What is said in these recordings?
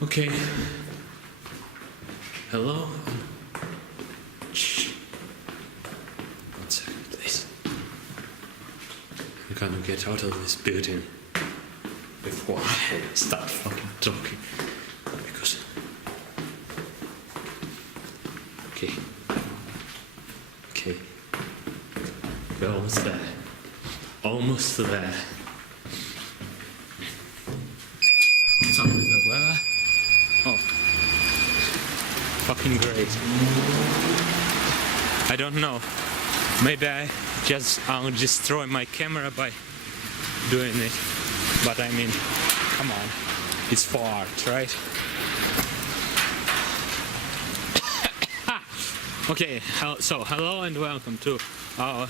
Okay. Hello? Shh. 1 second, please. I'm gonna get out of this building before I start fucking talking. Because... Okay. Okay. We're almost there. Almost there. What's up with the weather? Oh. Fucking great. I don't know. Maybe I'll destroy my camera by doing it. But I mean, come on. It's for art, right? Okay, so hello and welcome to our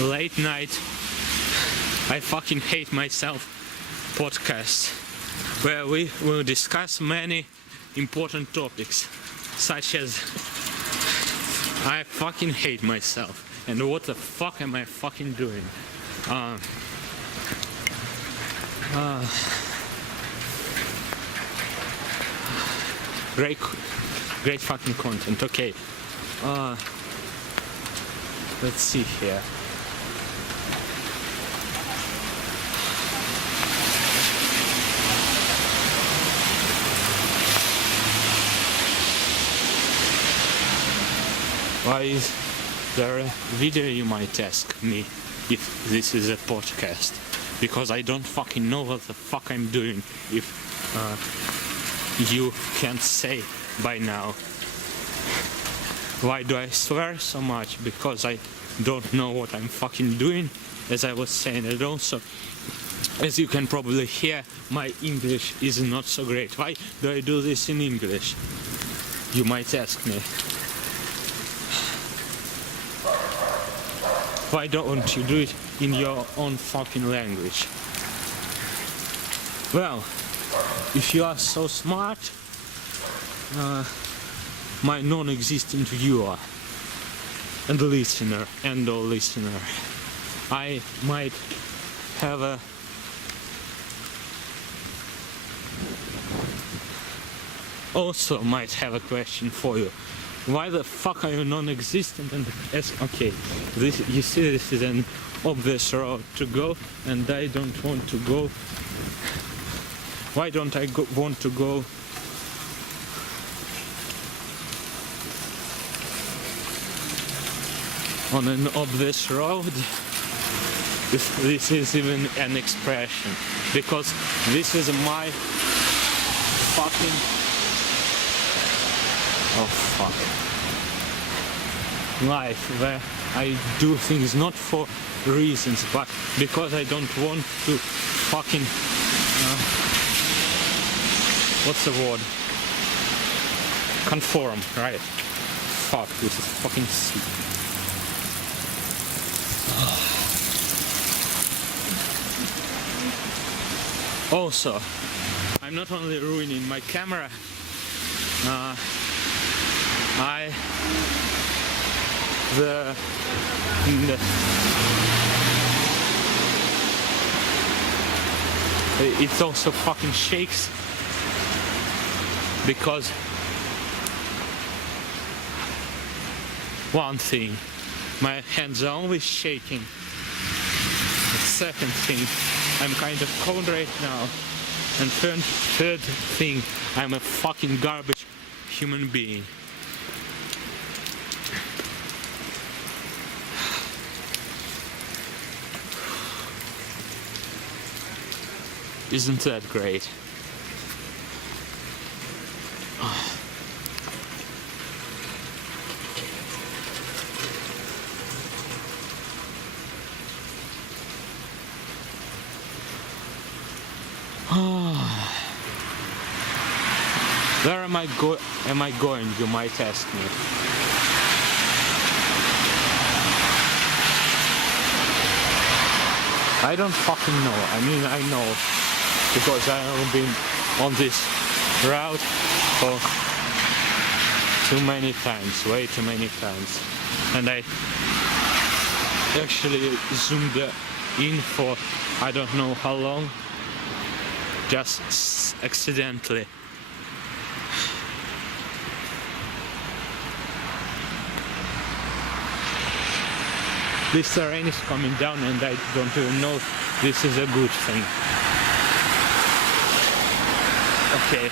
late night I fucking hate myself podcast, where we will discuss many important topics, such as I fucking hate myself and what the fuck am I fucking doing. Great fucking content. Okay, let's see here. Why is there a video, you might ask me, if this is a podcast? Because I don't fucking know what the fuck I'm doing, if you can't say by now. Why do I swear so much? Because I don't know what I'm fucking doing, as I was saying, and also, as you can probably hear, my English is not so great. Why do I do this in English? You might ask me. Why don't you do it in your own fucking language? Well, if you are so smart, my non-existent viewer and listener and/or listener, I might have a question for you. Why the fuck are you non-existent? And okay, this, you see, this is an obvious road to go, and I don't want to go. Why don't I want to go? On an obvious road, if this is even an expression, because this is my fucking... Oh fuck. Life, where I do things not for reasons, but because I don't want to fucking... what's the word? Conform, right? Fuck, this is fucking sick. Also, I'm not only ruining my camera, it also fucking shakes because one thing, my hands are always shaking. The second thing, I'm kind of cold right now. And third thing, I'm a fucking garbage human being. Isn't that great? Where am I going, you might ask me. I don't fucking know. I mean, I know, because I have been on this route for too many times, way too many times. And I actually zoomed in for I don't know how long. just accidentally. This rain is coming down and I don't even know if this is a good thing. Okay.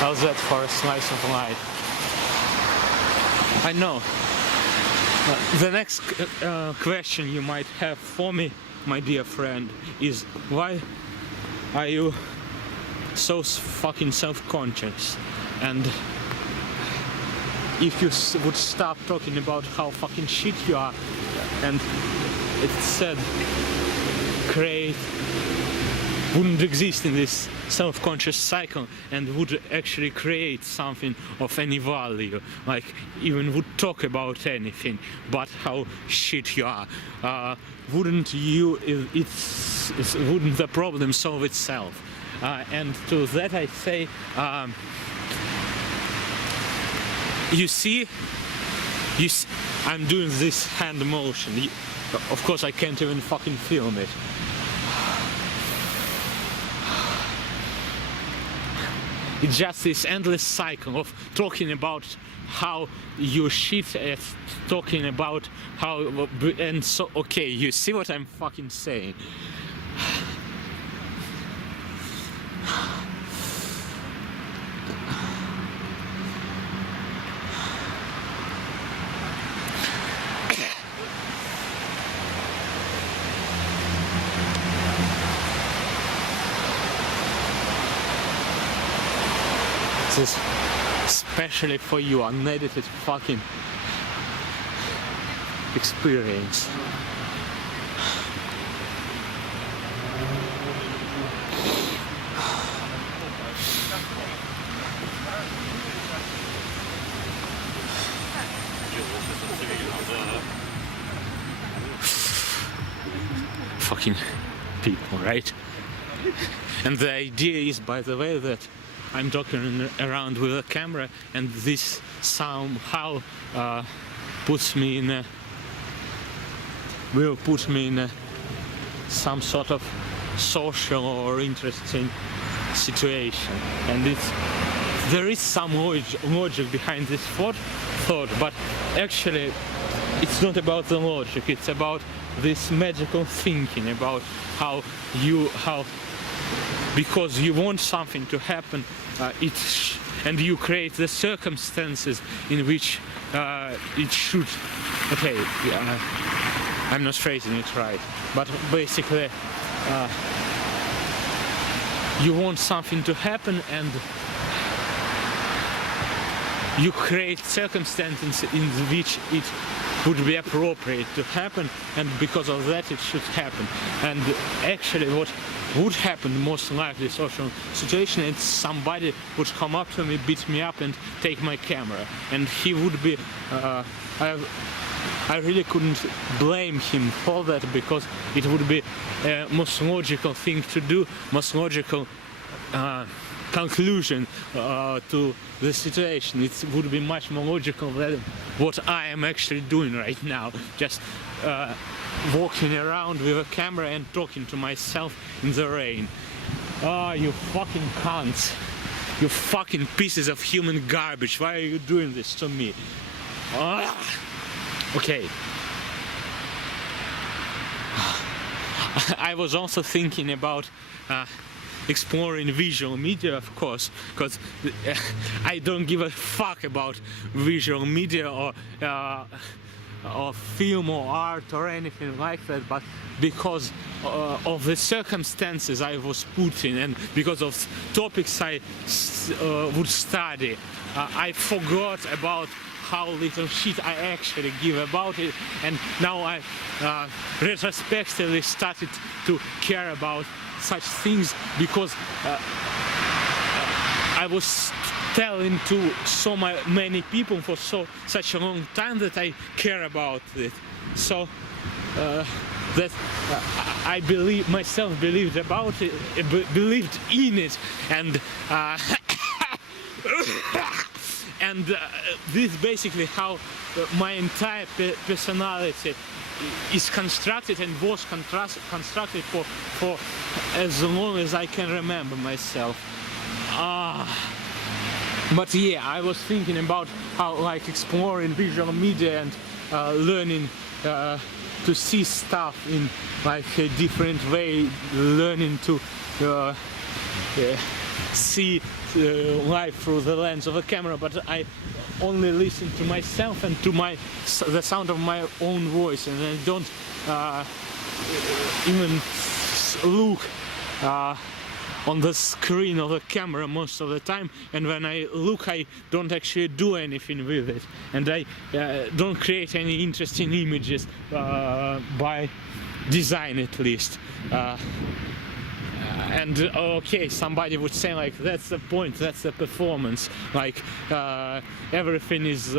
How's that for a slice of life? I know. The next question you might have for me, my dear friend, is why are you so fucking self-conscious? And if you would stop talking about how fucking shit you are and instead wouldn't exist in this self-conscious cycle and would actually create something of any value, like even would talk about anything but how shit you are, wouldn't the problem solve itself? And to that I say, you see, I'm doing this hand motion. Of course I can't even fucking film it. It's just this endless cycle of talking about how you shit at talking about how, and so, okay, you see what I'm fucking saying? This is especially for you, unedited fucking experience. Fucking people, right? And the idea is, by the way, that I'm talking around with a camera, and this somehow will put me in some sort of social or interesting situation. And there is some logic behind this thought, but actually it's not about the logic, it's about this magical thinking about how because you want something to happen, and you create the circumstances in which it should. Okay, I'm not phrasing it right, but basically, you want something to happen, and you create circumstances in which it would be appropriate to happen, and because of that it should happen. And actually what would happen most likely social situation, and somebody would come up to me, beat me up and take my camera, and he would be I really couldn't blame him for that, because it would be a most logical thing to do, most logical conclusion to the situation. It would be much more logical than what I am actually doing right now, just walking around with a camera and talking to myself in the rain. Oh, you fucking cunts, you fucking pieces of human garbage, why are you doing this to me? Okay. I was also thinking about exploring visual media, of course, because I don't give a fuck about visual media or film or art or anything like that, but because of the circumstances I was put in and because of topics I would study, I forgot about how little shit I actually give about it, and now I retrospectively started to care about such things because I was telling to so many people for such a long time that I care about it. So that I believed about it, believed in it, and and this is basically how my entire personality is constructed and was constructed for as long as I can remember myself. But yeah, I was thinking about how like exploring visual media and learning to see stuff in like a different way, learning to see life through the lens of a camera, but I only listen to myself and to the sound of my own voice, and I don't even look on the screen of the camera most of the time, and when I look I don't actually do anything with it, and I don't create any interesting images by design at least. And okay, somebody would say like that's the point, that's the performance, like everything is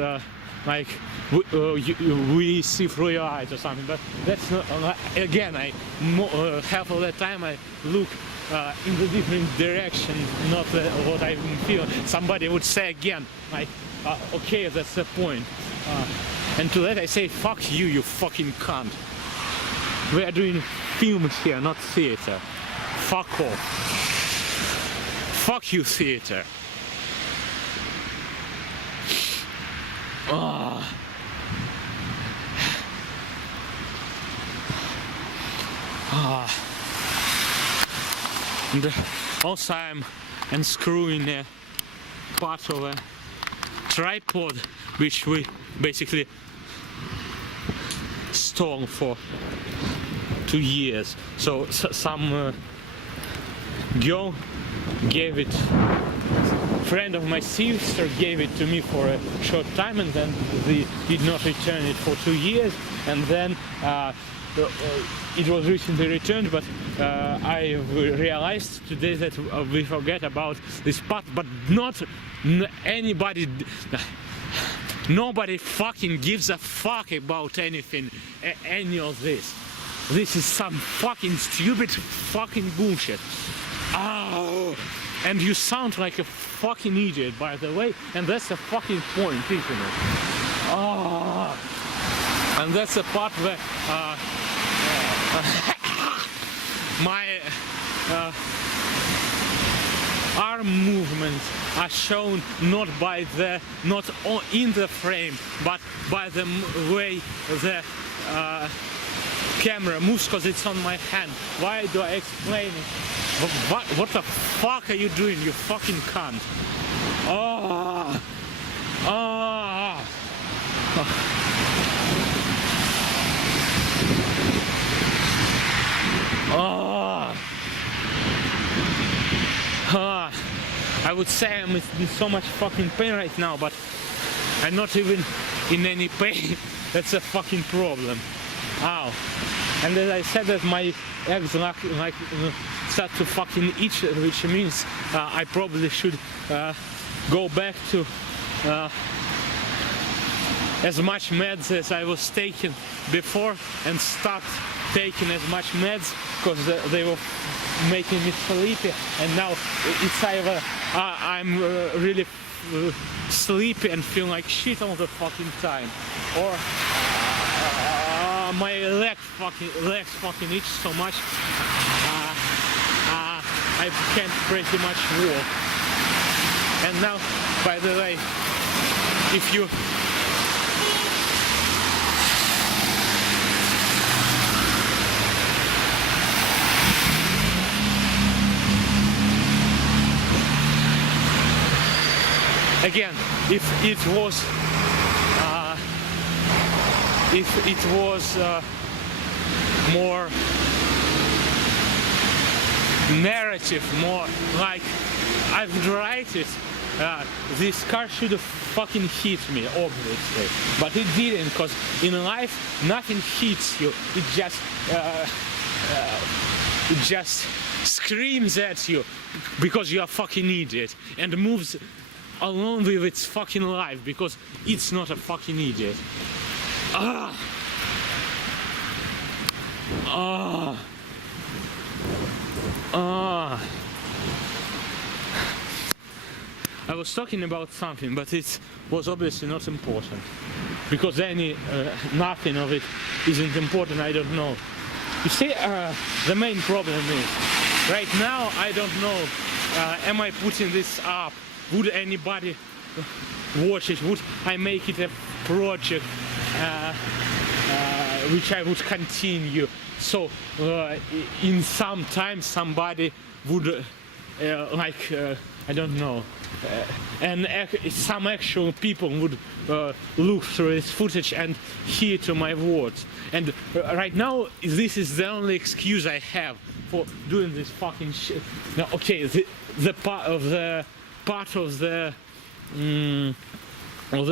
like we see through your eyes or something, but that's not, again, half of the time I look in the different direction, not what I feel. Somebody would say again like okay, that's the point, and to that I say fuck you, you fucking cunt. We are doing films here, not theater. Fuck off. Fuck you, theater. And also I'm unscrewing a part of a tripod which we basically stole for 2 years. So some girl gave it, friend of my sister gave it to me for a short time, and then they did not return it for 2 years, and then it was recently returned, but I realized today that we forget about this part, but nobody fucking gives a fuck about anything, any of this. This is some fucking stupid fucking bullshit. Oh, and you sound like a fucking idiot, by the way, and that's the fucking point, isn't it? Oh, and that's the part where my arm movements are shown not in the frame, but by the way the camera moves, because it's on my hand. Why do I explain it? What the fuck are you doing, you fucking cunt? Oh, oh. Oh. Oh. I would say I'm in so much fucking pain right now, but I'm not even in any pain. That's a fucking problem. Ow. And as I said that my legs like start to fucking itch, which means I probably should go back to as much meds as I was taking before and start taking as much meds, because they were making me sleepy, and now it's either I'm really sleepy and feel like shit all the fucking time, or my legs fucking itch so much I can't pretty much walk. And now, by the way, if you again, if it was more narrative, more like I would write it, this car should have fucking hit me, obviously, but it didn't, because in life nothing hits you, it just screams at you because you're a fucking idiot, and moves along with its fucking life because it's not a fucking idiot. Ah. Ah. Ah. I was talking about something, but it was obviously not important. Because nothing of it isn't important, I don't know. You see, the main problem is, right now I don't know, am I putting this up? Would anybody watch it? Would I make it a project which I would continue? So in some time somebody would I don't know, and some actual people would look through this footage and hear to my words. And right now this is the only excuse I have for doing this fucking shit. Now, okay, the part of the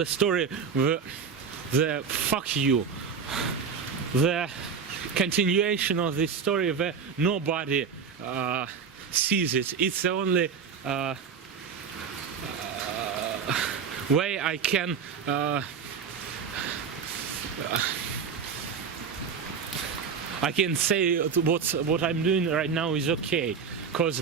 story, the fuck you, the continuation of this story where nobody sees it. It's the only way I can say what I'm doing right now is okay, because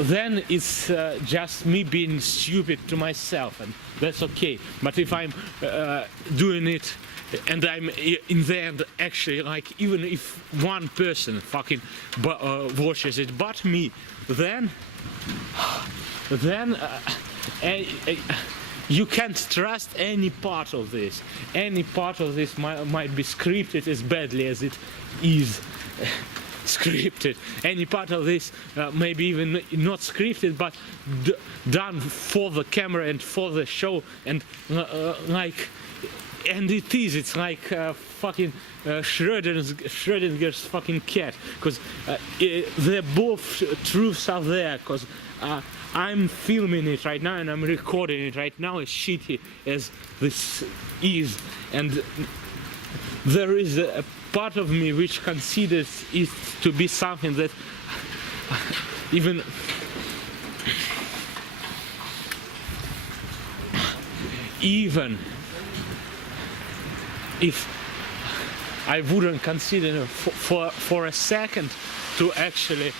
then it's just me being stupid to myself, and that's okay. But if I'm doing it and I'm in the end actually, like, even if one person fucking watches it but me, then you can't trust any part of this. Any part of this might be scripted as badly as it is scripted. Any part of this maybe even not scripted, but done for the camera and for the show, and and it's like fucking Schrodinger's fucking cat, because they're both truths are there, because I'm filming it right now and I'm recording it right now, as shitty as this is, and there is a part of me which considers it to be something that even if I wouldn't consider for a second to actually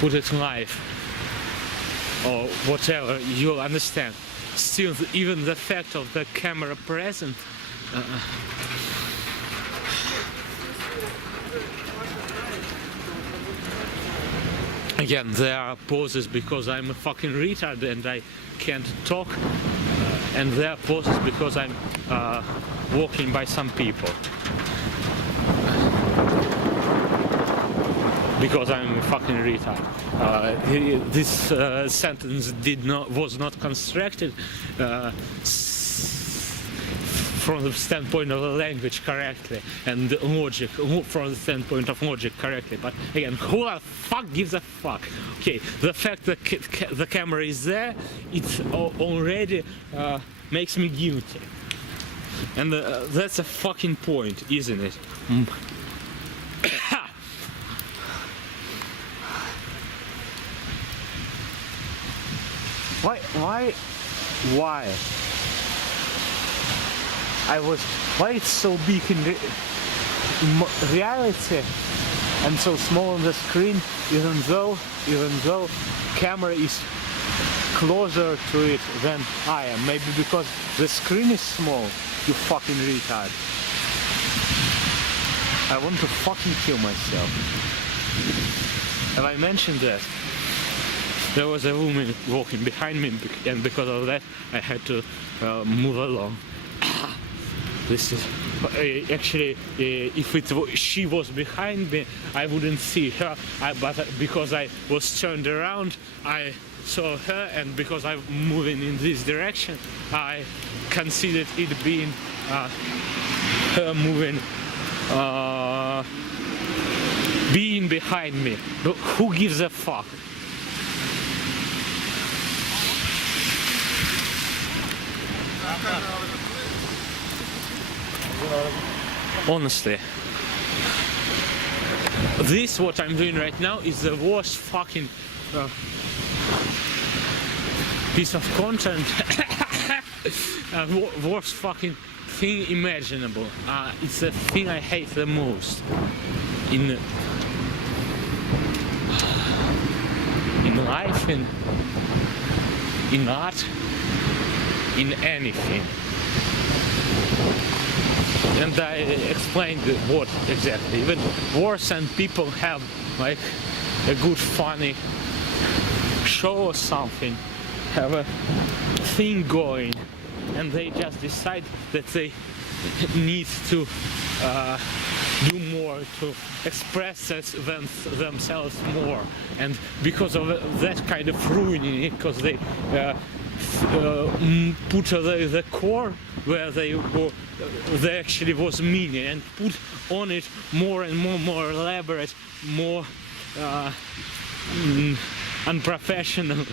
put it live or whatever, you'll understand. Still, even the fact of the camera present again, there are pauses because I'm a fucking retard and I can't talk, and there are pauses because I'm walking by some people, because I'm a fucking retard. This sentence was not constructed from the standpoint of the language correctly and logic, from the standpoint of logic correctly. But again, who the fuck gives a fuck? Okay, the fact that the camera is there, it already makes me guilty, and that's a fucking point, isn't it? Why? Why it's so big in reality and so small on the screen, even though camera is closer to it than I am? Maybe because the screen is small, you fucking retard. I want to fucking kill myself. Have I mentioned that? There was a woman walking behind me, and because of that I had to move along. This is actually, if she was behind me, I wouldn't see her. But because I was turned around, I saw her, and because I'm moving in this direction, I considered it being her moving, being behind me. But who gives a fuck? Honestly, this, what I'm doing right now, is the worst fucking piece of content, worst fucking thing imaginable. It's the thing I hate the most in life, in art, in anything. And I explained what exactly. Even worse than people have like a good funny show or something, have a thing going, and they just decide that they need to do more, to express themselves more, and because of that kind of ruining it, because they put the core where they actually was meaning, and put on it more and more elaborate, more unprofessional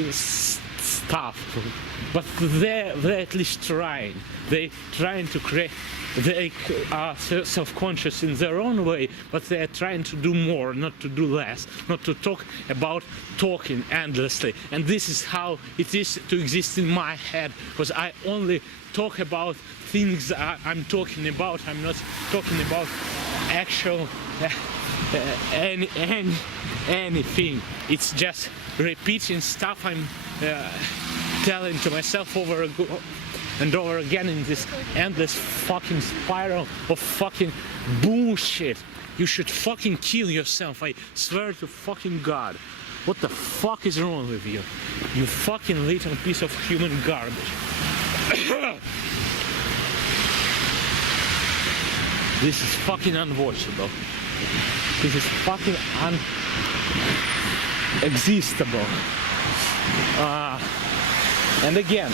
stuff. But they're at least trying. They're trying to create. They are self-conscious in their own way, but they are trying to do more, not to do less, not to talk about talking endlessly. And this is how it is to exist in my head, because I only talk about things I'm talking about. I'm not talking about actual anything. It's just repeating stuff I'm telling to myself over and over again in this endless fucking spiral of fucking bullshit. You should fucking kill yourself, I swear to fucking God. What the fuck is wrong with you? You fucking little piece of human garbage. This is fucking unwatchable. This is fucking unexistable. And again,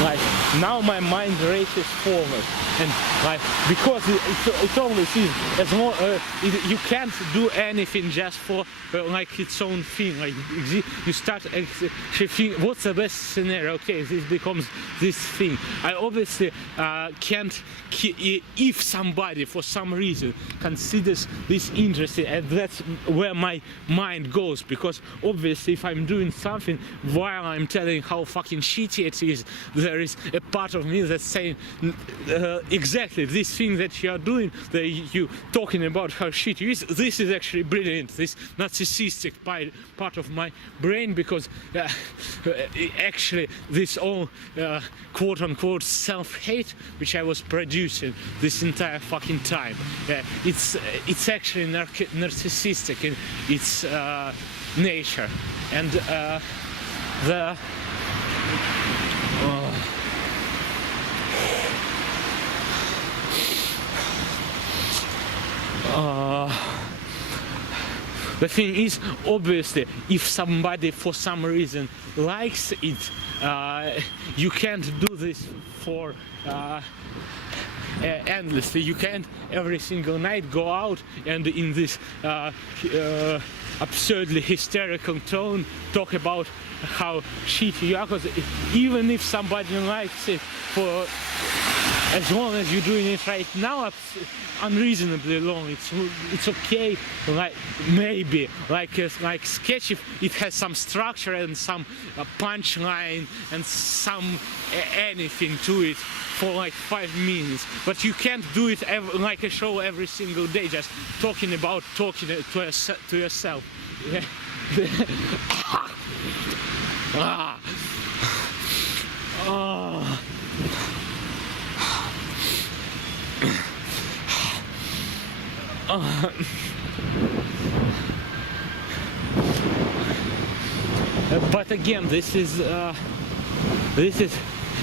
like, now my mind races forward, and like, because it always is as more you can't do anything just for like its own thing. Like, you start think, what's the best scenario? Okay, this becomes this thing. I obviously can't, if somebody for some reason considers this interesting, and that's where my mind goes, because obviously if I'm doing something while I'm telling how fucking shitty it is, there is a part of me that's saying exactly this thing that you are doing, that you talking about how shitty it is, this is actually brilliant, this narcissistic part of my brain, because actually this all quote-unquote self-hate which I was producing this entire fucking time, it's actually narcissistic in its nature. And the thing is, obviously, if somebody for some reason likes it, you can't do this for endlessly. You can't every single night go out and in this absurdly hysterical tone talk about how shitty you are, because even if somebody likes it, for as long as you're doing it right now unreasonably long, it's okay. Like, maybe like sketch, if it has some structure and some punchline and some anything to it for like 5 minutes, but you can't do it like a show every single day, just talking to yourself. But again, this is,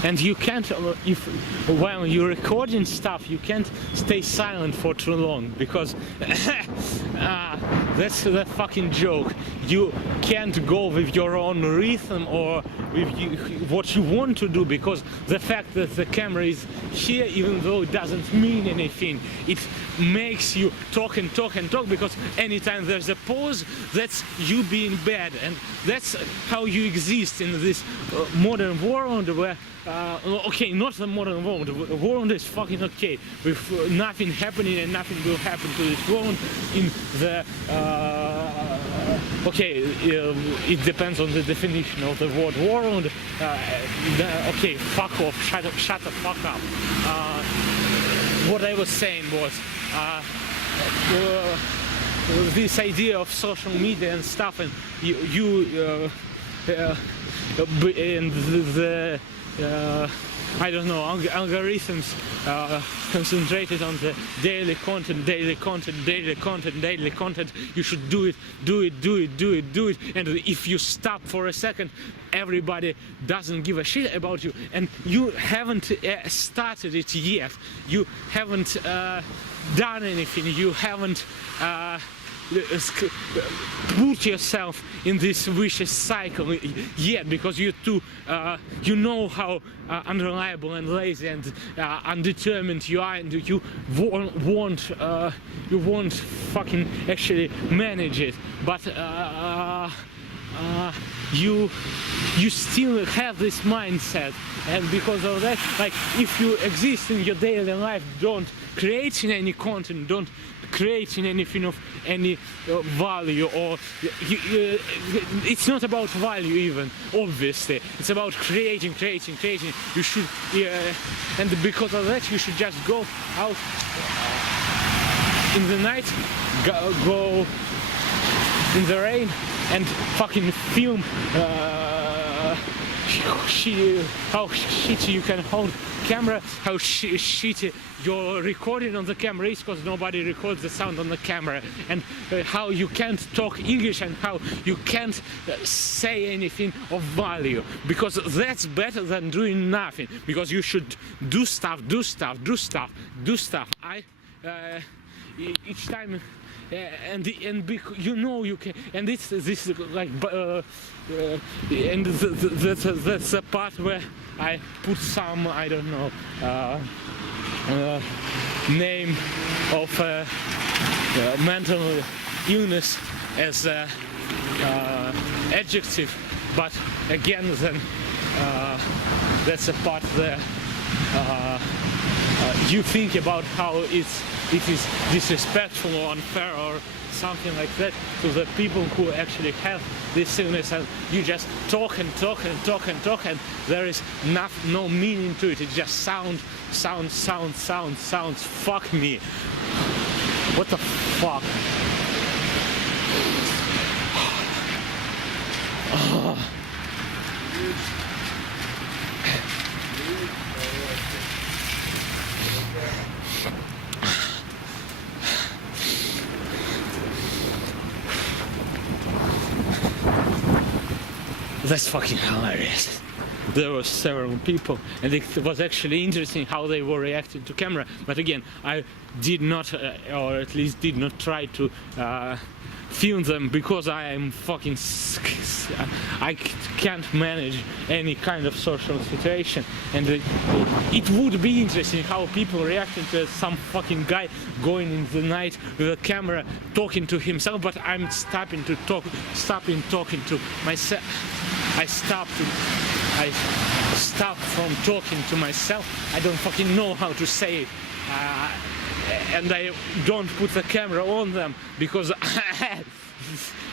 and you can't, if while you're recording stuff, you can't stay silent for too long, because that's the fucking joke. You can't go with your own rhythm or with what you want to do, because the fact that the camera is here, even though it doesn't mean anything, it makes you talk and talk and talk, because anytime there's a pause, that's you being bad, and that's how you exist in this modern world where okay, not the modern world. The world is fucking okay with nothing happening, and nothing will happen to this world in the okay, it depends on the definition of the word world. Okay, fuck off, shut the fuck up. What I was saying was this idea of social media and stuff, and and the I don't know, algorithms concentrated on the daily content. You should do it, and if you stop for a second, everybody doesn't give a shit about you, and you haven't started it yet. You haven't done anything. You haven't put yourself in this vicious cycle yet, because you know how unreliable and lazy and undetermined you are, and you won't fucking actually manage it, but you still have this mindset, and because of that, like, if you exist in your daily life, don't create any content, don't creating anything of any value, or it's not about value even, obviously. It's about creating. You should, and because of that, you should just go out in the night, go in the rain and fucking film how shitty you can hold camera, how shitty your recording on the camera is, because nobody records the sound on the camera, and how you can't talk English, and how you can't say anything of value, because that's better than doing nothing, because you should do stuff. Each time, and you know you can, and this like and that's the part where I put some, I don't know, name of mental illness as adjective, but again, then that's a part there. You think about how it is disrespectful or unfair or something like that to the people who actually have this illness, and you just talk, and there is no meaning to it. It just sounds. Fuck me. What the fuck? That's fucking hilarious. There were several people, and it was actually interesting how they were reacting to camera. But again, I did not, or at least did not try to film them, because I am fucking I can't manage any kind of social situation, and it would be interesting how people reacting to some fucking guy going in the night with a camera talking to himself. But I'm stopping talking to myself. I stopped from talking to myself. I don't fucking know how to say it, and I don't put the camera on them, because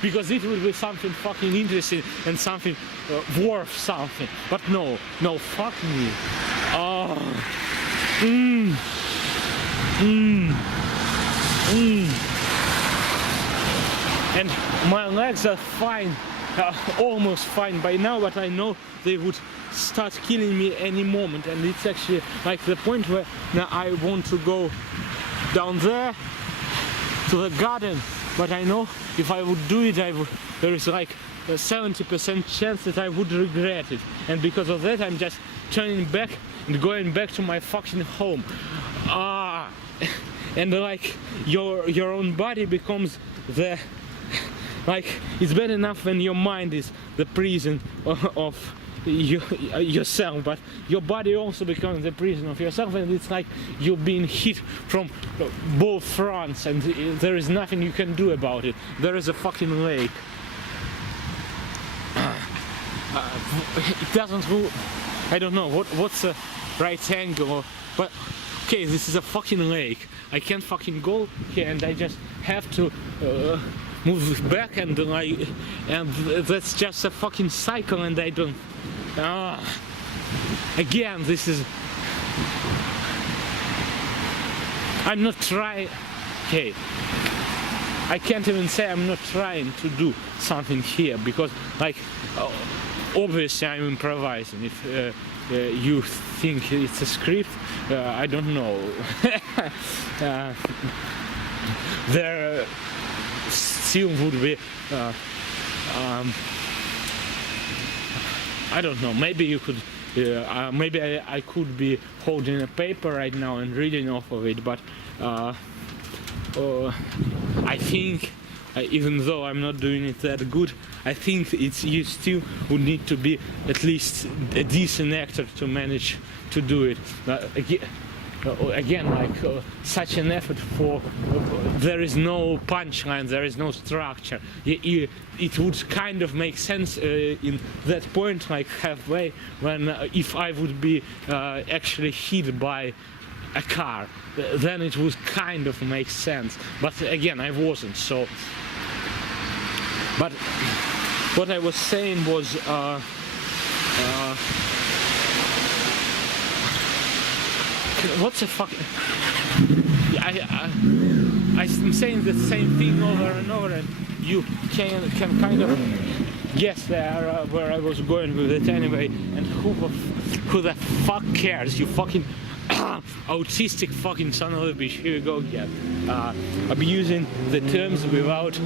because it will be something fucking interesting and something worth something. But no, fuck me. And my legs are fine. Almost fine by now, but I know they would start killing me any moment, and it's actually like the point where now I want to go down there to the garden, but I know if I would do it, there is like a 70% chance that I would regret it, and because of that I'm just turning back and going back to my fucking home. And like your own body becomes the like it's bad enough when your mind is the prison of yourself, but your body also becomes the prison of yourself, and it's like you're being hit from both fronts, and there is nothing you can do about it. There is a fucking lake. It doesn't move. I don't know what's the right angle, but okay, this is a fucking lake. I can't fucking go here, and I just have to move back, and like, and that's just a fucking cycle, and I don't. Again, this is. I'm not trying. Okay, I can't even say I'm not trying to do something here, because like. Obviously I'm improvising. If you think it's a script, I don't know. There still would be I don't know, maybe you could maybe I could be holding a paper right now and reading off of it, but I think even though I'm not doing it that good, I think you still would need to be at least a decent actor to manage to do it. Again, like such an effort for there is no punchline, there is no structure. It would kind of make sense in that point, like halfway, when if I would be actually hit by a car, then it would kind of make sense. But again, I wasn't, so. But what I was saying was what's a fuck? I'm saying the same thing over and over, and you can kind of guess there where I was going with it anyway. And who the fuck cares? You fucking autistic fucking son of a bitch. Here we go again. Abusing the terms without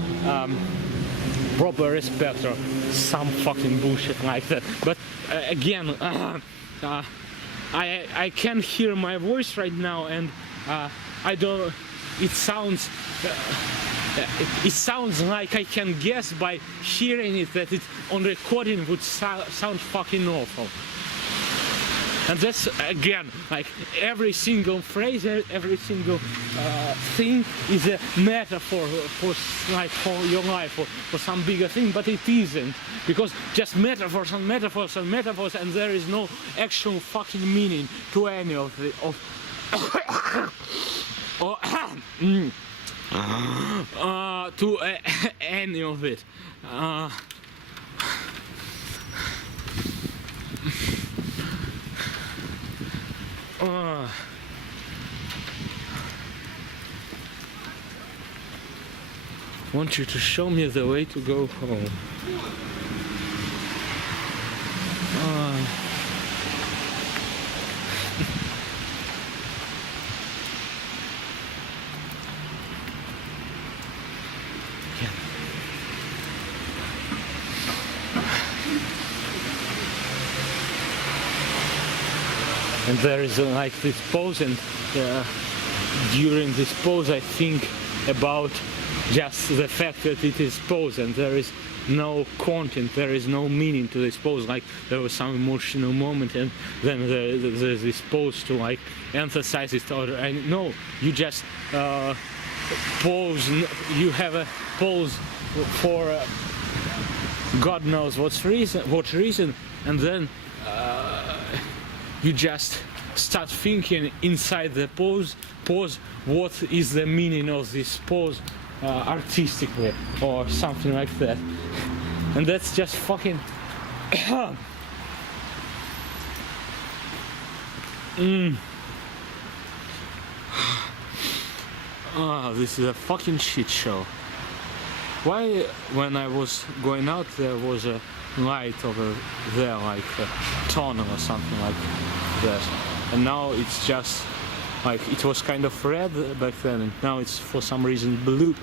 proper respect or some fucking bullshit like that. But again, I can hear my voice right now, and I don't. It sounds like I can guess by hearing it that it on recording would sound fucking awful. And that's again, like every single phrase, every single thing is a metaphor for like for your life or for some bigger thing, but it isn't, because just metaphors and metaphors and metaphors, and there is no actual fucking meaning to any of the to any of it. Want you to show me the way to go home. And there is like this pose, and during this pose I think about just the fact that it is pose, and there is no content, there is no meaning to this pose. Like there was some emotional moment, and then there's this pose to like emphasize it. Or no, you just pose. You have a pose for God knows what reason, and then you just start thinking inside the pose, what is the meaning of this pose artistically, or something like that. And that's just fucking this is a fucking shit show. Why, when I was going out, there was a light over there, like a tunnel or something like that, and now it's just like, it was kind of red back then, and now it's for some reason blue.